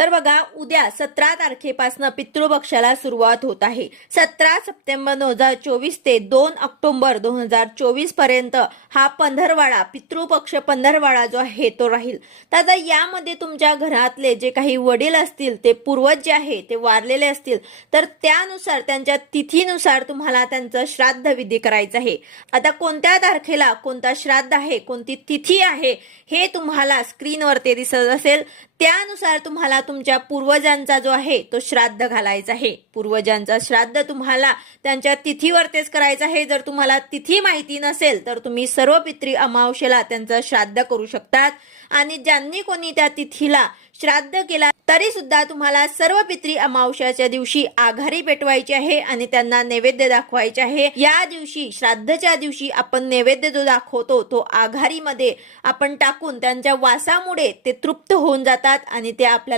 तर बघा, उद्या 17 तारखेपासून पितृपक्षाला सुरुवात होत आहे. 17 सप्टेंबर 2024 ते 2 ऑक्टोबर 2024 पर्यंत हा पंधरवाडा, पितृपक्ष पंधरवाडा जो आहे तो राहील. तर आता यामध्ये तुमच्या घरातले जे काही वडील असतील, ते पूर्वज जे आहे ते वारलेले असतील, तर त्यानुसार त्यांच्या तिथीनुसार तुम्हाला त्यांचं श्राद्ध विधी करायचं आहे. आता कोणत्या तारखेला कोणता श्राद्ध आहे, कोणती तिथी आहे, हे तुम्हाला स्क्रीनवरती दिसत असेल. त्यानुसार तुम्हाला तुमच्या पूर्वजांचा जो आहे तो श्राद्ध घालायचा आहे. पूर्वजांचा श्राद्ध तुम्हाला त्यांच्या तिथीवरतीच करायचं आहे. जर तुम्हाला तिथी माहिती नसेल तर तुम्ही सर्व पितृ अमावस्येला त्यांचं श्राद्ध करू शकतात. आणि ज्यांनी कोणी त्या तिथीला श्राद्ध केला तरी सुद्धा तुम्हाला सर्व पितृ अमावस्याच्या दिवशी आघारी पेटवायची आहे आणि त्यांना नैवेद्य दाखवायचे आहे. या दिवशी, श्राद्धच्या दिवशी, आपण नैवेद्य जो दाखवतो तो आघारीमध्ये आपण टाकून त्यांच्या वासामुळे ते तृप्त होऊन जातात आणि ते आपल्याला